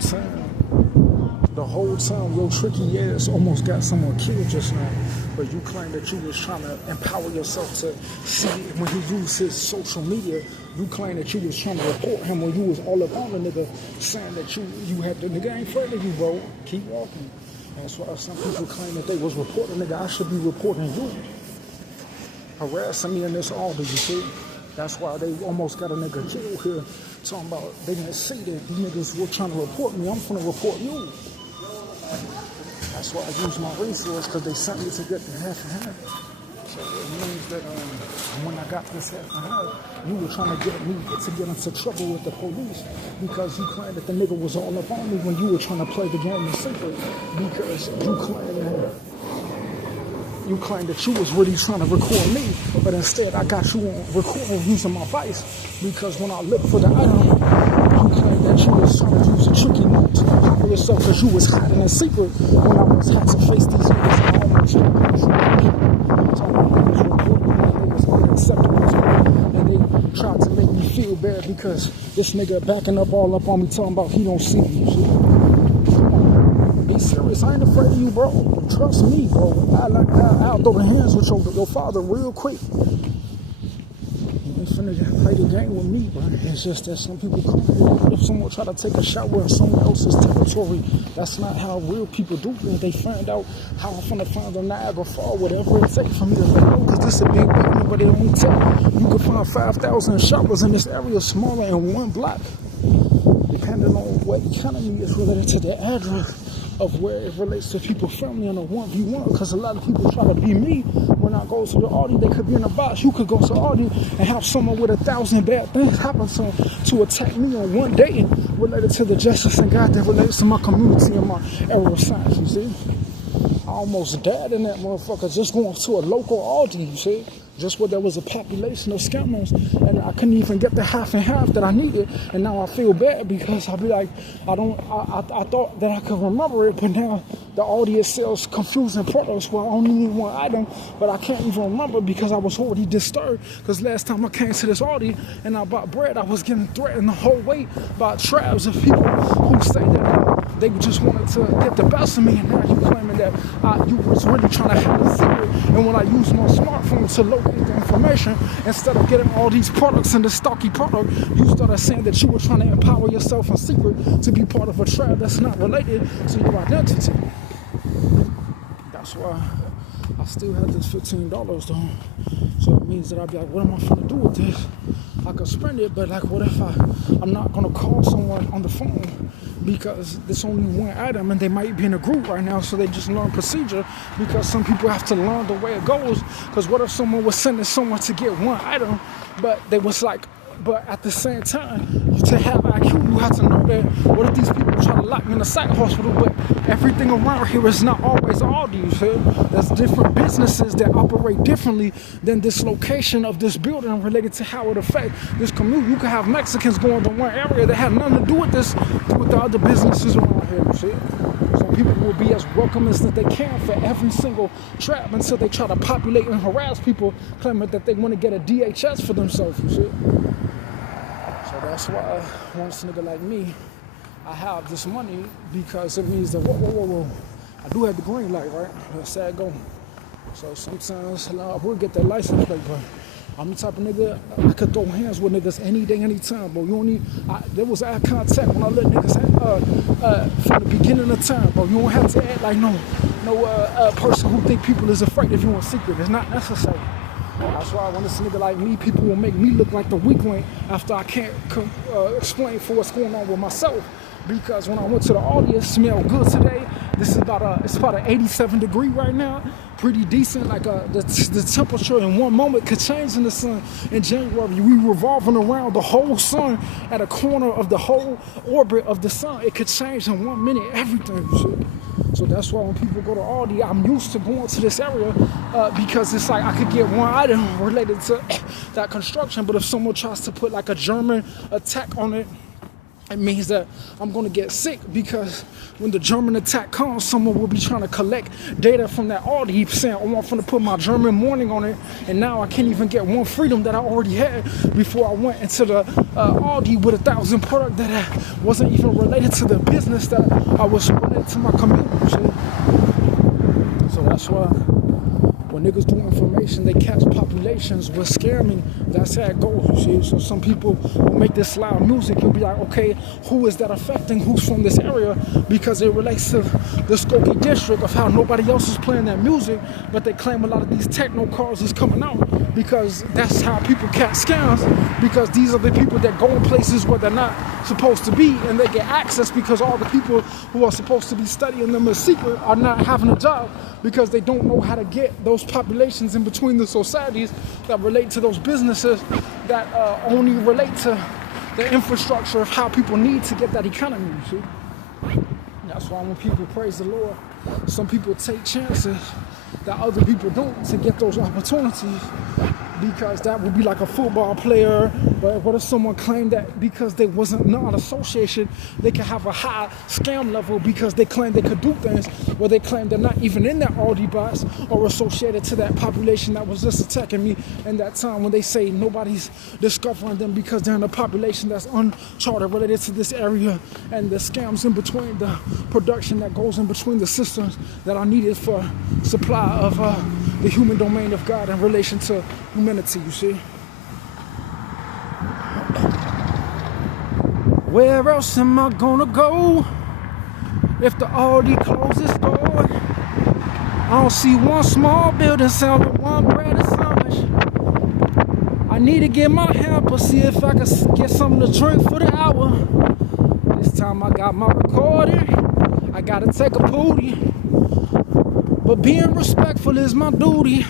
time, real tricky ass almost got someone killed just now. But you claim that you was trying to empower yourself to see when he used his social media. You claim that you was trying to report him when you was all up on the nigga, saying that you had the nigga ain't afraid of you, bro. Keep walking. That's why some people claim that they was reporting nigga. I should be reporting you. Harassing me in this Aldi, you see? That's why they almost got a nigga killed here. Talking about they didn't see that these niggas were trying to report me. I'm gonna report you. That's why I use my resource, because they sent me to get the half and half. So it means that when I got this half and half, you were trying to get me to get into trouble with the police because you claimed that the nigga was all up on me when you were trying to play the game in secret, because you claimed that you was really trying to record me, but instead I got you on recording using my voice, because when I looked for the item, you claimed that you was trying to use a tricky move to empower yourself because you was hiding in secret when I was had to face these niggas and almost and they tried to make me feel bad because this nigga backing up all up on me talking about he don't see me. Be serious, I ain't afraid of you, bro. Trust me, bro. I'll throw the hands with your father real quick. You ain't finna play the game with me, bro. It's just that some people come if someone try to take a shower in someone else's territory, that's not how real people do things. They find out how I'm finna find the Niagara Fall, whatever it takes for me to let go, because this is a big building, but they only tell you can find 5,000 showers in this area smaller in one block, depending on what economy is related to the address of where it relates to people's family on a 1v1, because a lot of people try to be me. When I go to the Aldi, they could be in a box. You could go to Aldi and have someone with 1,000 bad things happen to attack me on one day related to the justice and God that relates to my community and my area of science, you see. I almost died in that motherfucker just going to a local Aldi, you see. Just where there was a population of scammers, and I couldn't even get the half and half that I needed, and now I feel bad because I'll be like, I thought that I could remember it, but now the Aldi sells confusing products where I only need one item, but I can't even remember because I was already disturbed, because last time I came to this Aldi and I bought bread, I was getting threatened the whole way by tribes of people who say that they just wanted to get the best of me, and now you claiming that you was really trying to have a secret, and when I use my smartphone to locate the information, instead of getting all these products in the stocky product, you started saying that you were trying to empower yourself in secret to be part of a tribe that's not related to your identity. That's why I still have this $15 though. So it means that I'll be like, what am I gonna do with this? I could spend it, but like, what if I'm not gonna call someone on the phone because there's only one item and they might be in a group right now, so they just learn procedure, because some people have to learn the way it goes. Because what if someone was sending someone to get one item, but they was like, but at the same time, to have IQ, you have to know that what if these people try to lock me in a psych hospital, but everything around here is not always Aldi, you see? There's different businesses that operate differently than this location of this building related to how it affects this community. You could have Mexicans going to one area that have nothing to do with this, with the other businesses around here, you see? Some people will be as welcome as that they can for every single trap until they try to populate and harass people, claiming that they want to get a DHS for themselves, you see? So that's why once a nigga like me, I have this money, because it means that, whoa, I do have the green light, right? Let's say I go. So sometimes I will get that license plate, but I'm the type of nigga, I could throw hands with niggas any day, any time, bro. You don't need, there was eye contact when I let niggas from the beginning of time, bro. You don't have to act like no person who think people is afraid if you in secret. It's not necessary. That's why when this nigga like me, people will make me look like the weak link after I can't explain for what's going on with myself. Because when I went to the Aldi, it smelled good today. This is it's about an 87 degree right now. Pretty decent. Like the temperature in one moment could change in the sun. In January, we revolving around the whole sun at a corner of the whole orbit of the sun. It could change in 1 minute, everything. So that's why when people go to Aldi, I'm used to going to this area because it's like I could get one item related to that construction. But if someone tries to put like a German attack on it, It means that I'm going to get sick because when the German attack comes, someone will be trying to collect data from that Aldi saying, oh, I'm going to put my German morning on it, and now I can't even get one freedom that I already had before I went into the Aldi with 1,000 product that wasn't even related to the business that I was related to my community. So that's why when niggas do information, they catch populations with scamming. That's how it goes, you see. So some people will make this loud music. You'll be like, okay, who is that affecting? Who's from this area? Because it relates to the Skokie district of how nobody else is playing that music, but they claim a lot of these techno cars is coming out because that's how people catch scams, because these are the people that go in places where they're not supposed to be, and they get access because all the people who are supposed to be studying them in secret are not having a job because they don't know how to get those populations in between the societies that relate to those businesses that only relate to the infrastructure of how people need to get that economy, you see. That's why when people praise the Lord, some people take chances that other people don't to get those opportunities, because that would be like a football player. But what if someone claimed that because they wasn't not association, they could have a high scam level because they claim they could do things where they claim they're not even in that Aldi box or associated to that population that was just attacking me in that time, when they say nobody's discovering them because they're in a population that's uncharted related to this area, and the scams in between the production that goes in between the systems that are needed for supply of the human domain of God in relation to humanity, you see. Where else am I gonna go if the Aldi closes door? I don't see one small building selling one bread and sandwich. I need to get my help or see if I can get something to drink for the hour. This time I got my recorder, I gotta take a pootie, but being respectful is my duty.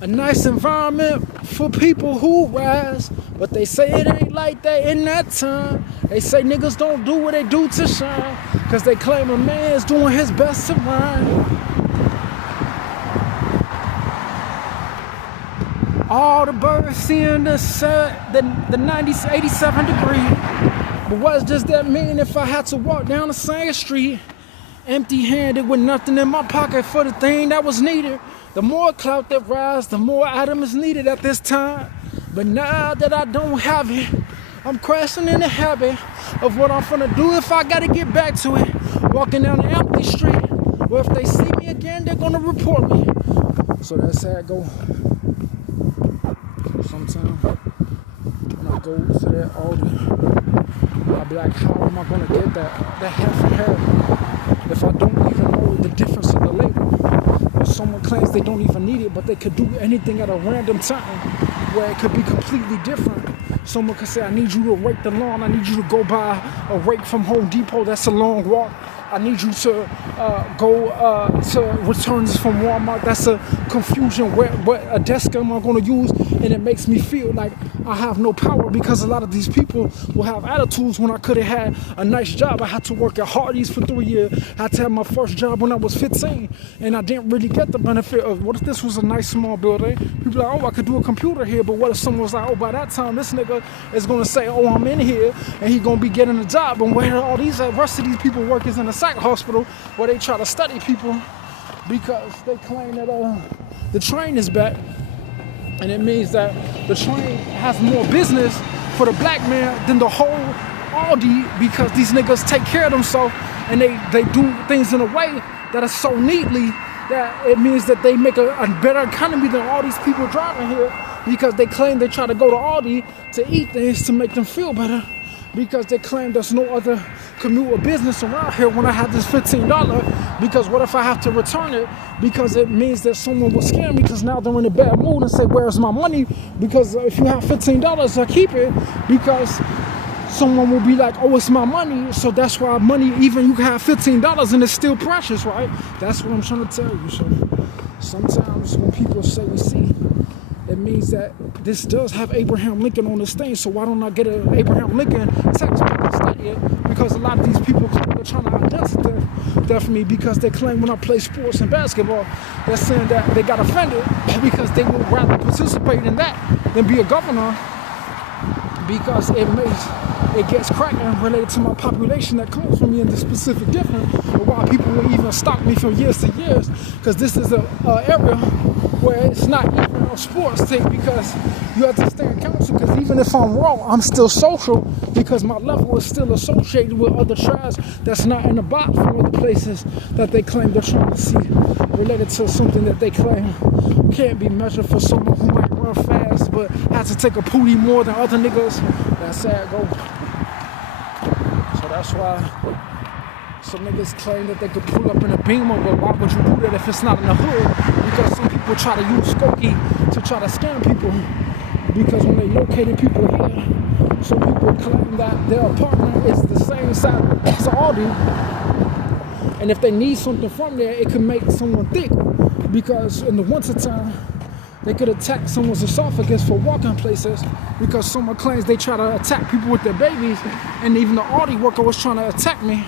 A nice environment for people who rise, but they say it ain't like that in that time. They say niggas don't do what they do to shine, cause they claim a man's doing his best to rhyme. All the birds seeing the 90s, 87 degree. But what does that mean if I had to walk down the same street empty-handed with nothing in my pocket for the thing that was needed? The more clout that rise, the more item is needed at this time. But now that I don't have it, I'm crashing in the habit of what I'm finna do if I gotta get back to it. Walking down the empty street, where if they see me again, they're gonna report me. So that's how it go. Sometimes when I go to that Aldi, I'll be like, how am I gonna get that half and half if I don't even know the difference of the label? Or someone claims they don't even need it, but they could do anything at a random time where it could be completely different. Someone could say, I need you to rake the lawn, I need you to go buy a rake from Home Depot, that's a long walk. I need you to go to returns from Walmart. That's a confusion. What a desk am I going to use? And it makes me feel like I have no power, because a lot of these people will have attitudes when I could have had a nice job. I had to work at Hardee's for 3 years. I had to have my first job when I was 15. And I didn't really get the benefit of, what if this was a nice small building? People are like, oh, I could do a computer here. But what if someone was like, oh, by that time, this nigga is going to say, oh, I'm in here. And he going to be getting a job. And where all these rest of these people work is in a psych hospital where they try to study people because they claim that the train is back, and it means that the train has more business for the black man than the whole Aldi, because these niggas take care of themselves and they do things in a way that is so neatly that it means that they make a better economy than all these people driving here, because they claim they try to go to Aldi to eat things to make them feel better, because they claim there's no other commute or business around here when I have this $15, because what if I have to return it, because it means that someone will scam me, because now they're in a bad mood and say, where's my money? Because if you have $15, I keep it, because someone will be like, oh, it's my money. So that's why money, even you can have $15 and it's still precious, right? That's what I'm trying to tell you. So sometimes when people say, you see, it means that this does have Abraham Lincoln on this thing, so why don't I get an Abraham Lincoln textbook and study it? Because a lot of these people, they're trying to identify me, because they claim when I play sports and basketball, they're saying that they got offended because they would rather participate in that than be a governor, because it it gets cracking related to my population that comes from me in this specific difference, or why people will even stalk me from years to years, because this is a area where it's not even a sports take, because you have to stay in counsel, because even if I'm wrong, I'm still social, because my level is still associated with other tribes that's not in the box from other places that they claim they're trying to see, related to something that they claim can't be measured for someone who might run fast but has to take a pootie more than other niggas. That's sad, go. So that's why some niggas claim that they could pull up in a Beamer, but why would you do that if it's not in the hood? Because some people try to use Skokie to try to scam people, because when they located people here, some people claim that their apartment is the same size as Aldi, and if they need something from there, it could make someone thick, because in the wintertime, they could attack someone's esophagus for walking places, because someone claims they try to attack people with their babies, and even the Aldi worker was trying to attack me.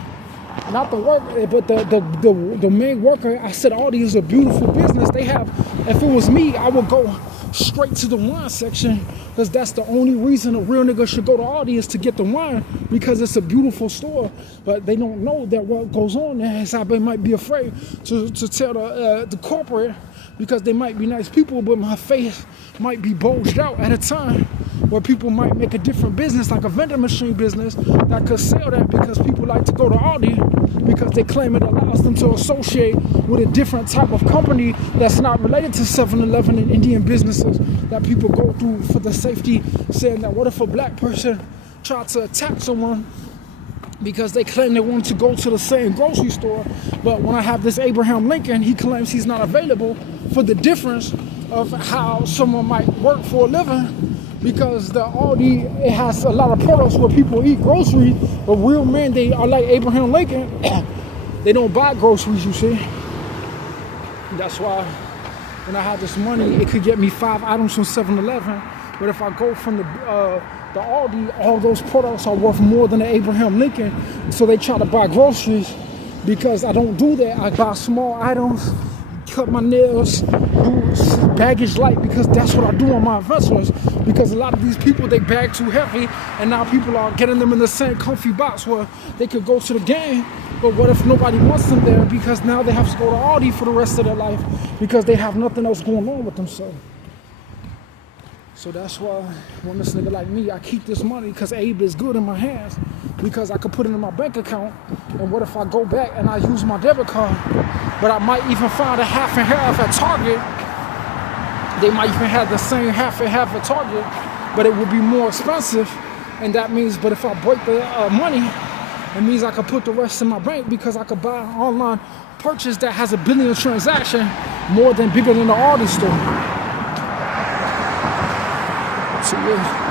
Not the worker, but the main worker. I said Aldi is a beautiful business. They have, if it was me, I would go straight to the wine section, because that's the only reason a real nigga should go to Aldi is to get the wine, because it's a beautiful store. But they don't know that what goes on there is how they might be afraid to tell the corporate, because they might be nice people, but my face might be bulged out at a time where people might make a different business, like a vending machine business, that could sell that, because people like to go to Aldi because they claim it allows them to associate with a different type of company that's not related to 7-Eleven and Indian businesses that people go through for the safety, saying that what if a black person tried to attack someone because they claim they want to go to the same grocery store, but when I have this Abraham Lincoln, he claims he's not available for the difference of how someone might work for a living, because the Aldi, it has a lot of products where people eat groceries, but real men, they are like Abraham Lincoln, they don't buy groceries, you see. That's why when I have this money, it could get me 5 items from 7-Eleven, but if I go from the Aldi, all those products are worth more than the Abraham Lincoln, so they try to buy groceries, because I don't do that. I buy small items, cut my nails, do baggage light, because that's what I do on my investments, because a lot of these people, they bag too heavy, and now people are getting them in the same comfy box where they could go to the game, but what if nobody wants them there, because now they have to go to Aldi for the rest of their life, because they have nothing else going on with themselves. So that's why when this nigga like me, I keep this money, because Abe is good in my hands, because I could put it in my bank account, and what if I go back and I use my debit card, but I might even find a half and half at Target. They might even have the same half and half at Target, but it would be more expensive, and that means, but if I break the money, it means I could put the rest in my bank, because I could buy an online purchase that has 1 billion transaction, more than bigger than the Aldi store. So yeah.